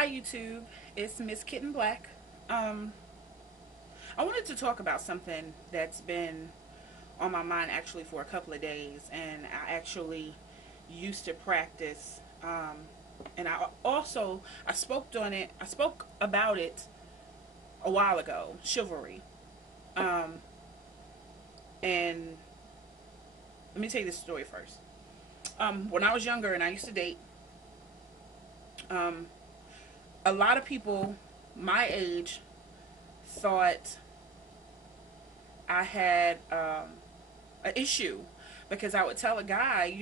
Hi YouTube, it's Miss Kitten Black. Um, I wanted to talk about something that's been on my mind actually for a couple of days, and I actually used to practice. And I spoke on it. I spoke about it a while ago. Chivalry. Um, and let me tell you this story first. When I was younger and I used to date, um, a lot of people my age thought I had an issue because I would tell a guy,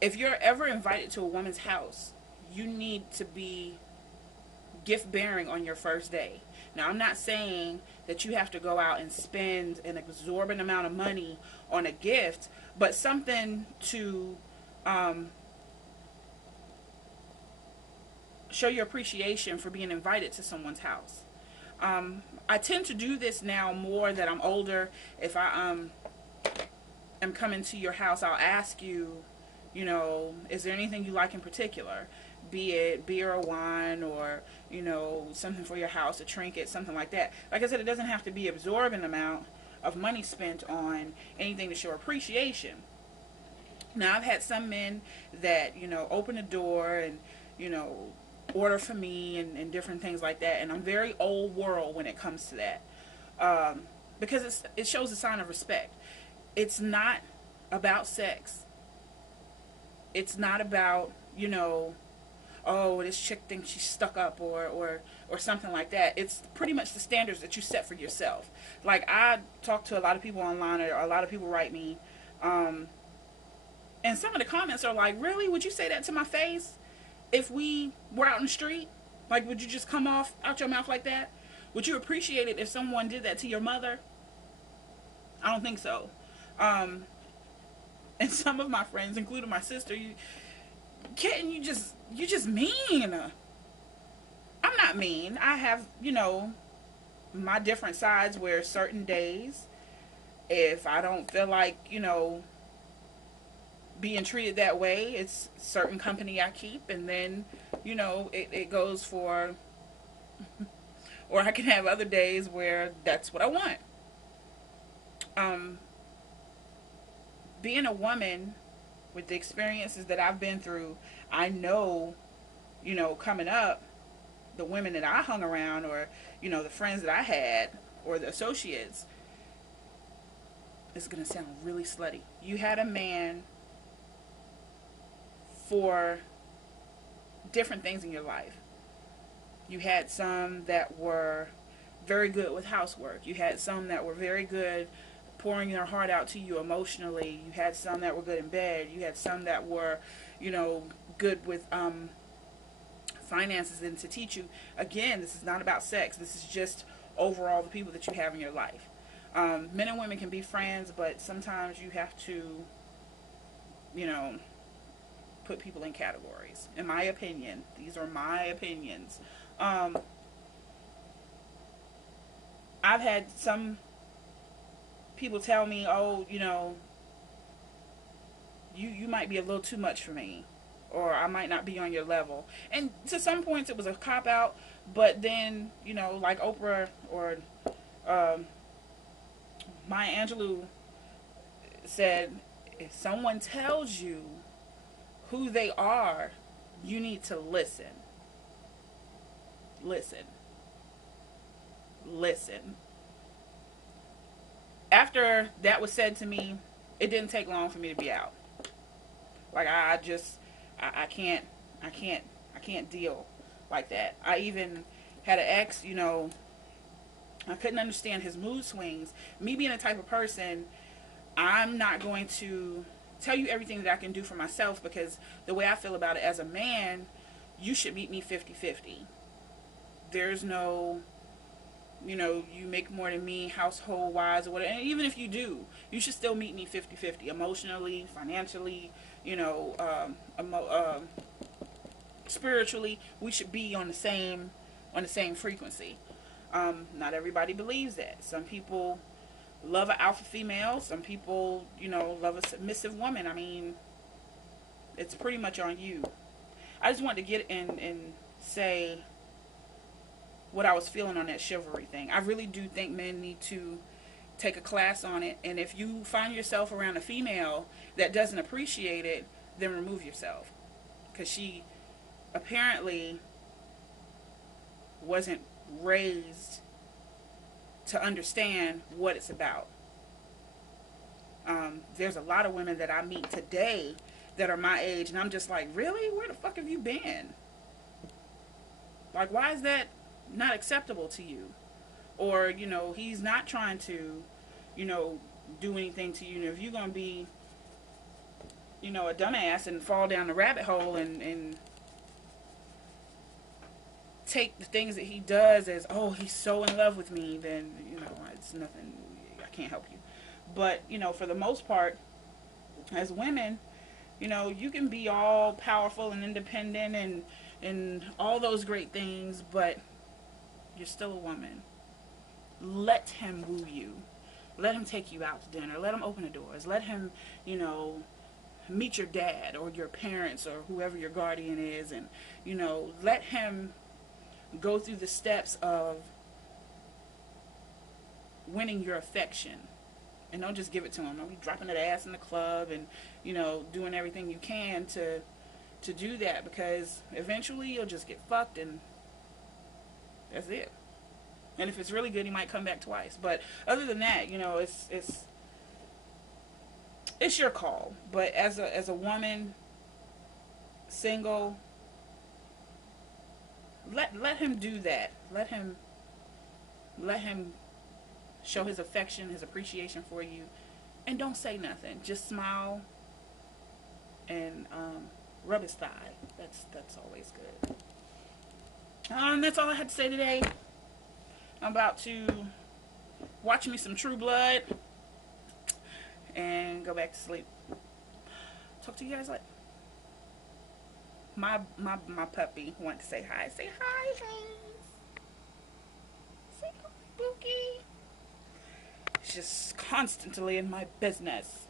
if you're ever invited to a woman's house, you need to be gift bearing on your first day. Now, I'm not saying that you have to go out and spend an exorbitant amount of money on a gift, but something to um, show your appreciation for being invited to someone's house. I tend to do this now more that I'm older. If I am coming to your house, I'll ask you, is there anything you like in particular? Be it beer or wine or, something for your house, a trinket, something like that. Like I said, it doesn't have to be an exorbitant amount of money spent on anything to show appreciation. Now, I've had some men that, open the door and, you know, order for me and different things like that. And I'm very old world when it comes to that. Because it shows a sign of respect. It's not about sex. It's not about, oh, this chick thinks she's stuck up or something like that. It's pretty much the standards that you set for yourself. Like, I talk to a lot of people online, or a lot of people write me, and some of the comments are like, really? Would you say that to my face if we were out in the street? Like, would you just come off out your mouth like that? Would you appreciate it if someone did that to your mother? I don't think so. And some of my friends, including my sister, Kitten, you just mean. I'm not mean. I have, my different sides where certain days, if I don't feel like, being treated that way, it's certain company I keep, and then, it goes for, or I can have other days where that's what I want. Being a woman with the experiences that I've been through, I know, coming up, the women that I hung around, or, the friends that I had, or the associates, it's going to sound really slutty. You had a man for different things in your life. You had some that were very good with housework. You had some that were very good pouring their heart out to you emotionally. You had some that were good in bed. You had some that were, good with finances and to teach you. Again, this is not about sex. This is just overall the people that you have in your life. Men and women can be friends, but sometimes you have to, put people in categories. In my opinion, these are my opinions. I've had some people tell me, oh, you might be a little too much for me, or I might not be on your level. And to some points it was a cop-out, but then, like Oprah or Maya Angelou said, if someone tells you who they are, you need to listen. Listen. Listen. After that was said to me, it didn't take long for me to be out. Like, I can't deal like that. I even had an ex, I couldn't understand his mood swings. Me being the type of person, I'm not going to tell you everything that I can do for myself, because the way I feel about it as a man, you should meet me 50-50. There's no, you make more than me household wise or whatever. And even if you do, you should still meet me 50-50, emotionally, financially, spiritually. We should be on the same frequency. Not everybody believes that. Some people love an alpha female. Some people, love a submissive woman. I mean, it's pretty much on you. I just wanted to get in and say what I was feeling on that chivalry thing. I really do think men need to take a class on it. And if you find yourself around a female that doesn't appreciate it, then remove yourself. Because she apparently wasn't raised to understand what it's about. There's a lot of women that I meet today that are my age, and I'm just like, really? Where the fuck have you been? Like, why is that not acceptable to you? Or, you know, he's not trying to, you know, do anything to you. And if you're going to be, you know, a dumbass and fall down the rabbit hole and take the things that he does as, oh, he's so in love with me, then, you know, it's nothing, I can't help you. But, you know, for the most part, as women, you know, you can be all powerful and independent and all those great things, but you're still a woman. Let him woo you. Let him take you out to dinner. Let him open the doors. Let him, you know, meet your dad or your parents or whoever your guardian is, and, you know, let him go through the steps of winning your affection. And don't just give it to him. Don't be dropping that ass in the club and, you know, doing everything you can to do that, because eventually you'll just get fucked and that's it. And if it's really good, he might come back twice. But other than that, you know, it's your call. But as a woman, single, let him do that. Let him show his affection, his appreciation for you, and don't say nothing. Just smile and rub his thigh. That's always good. That's all I had to say today. I'm about to watch me some True Blood and go back to sleep. Talk to you guys later. My puppy wanted to say hi. Say hi, Hayes. Say hi, Bookie. She's just constantly in my business.